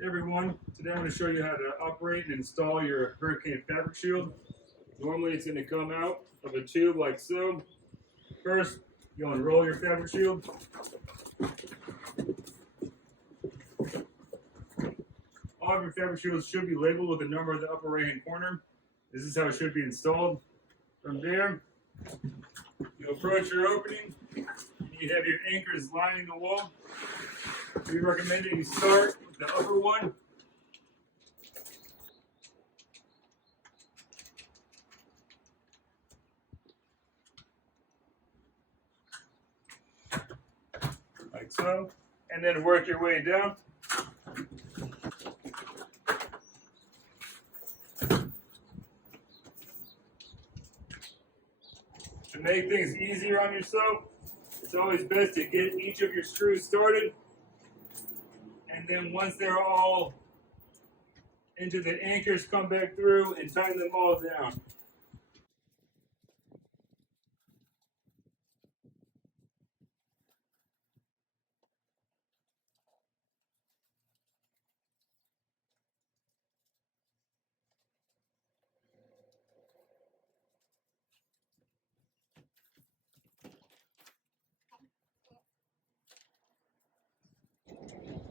Hey everyone, today I'm going to show you how to operate and install your Hurricane fabric shield. Normally it's going to come out of a tube like so. First, you'll unroll your fabric shield. All of your fabric shields should be labeled with the number of the upper right hand corner. This is how it should be installed. From there, you approach your opening. You have your anchors lining the wall. We recommend that you start with the upper one. Like so, and then work your way down. To make things easier on yourself, it's always best to get each of your screws started, and then once they're all into the anchors, come back through and tighten them all down.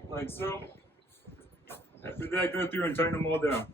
Like so. After that, go through and tighten them all down.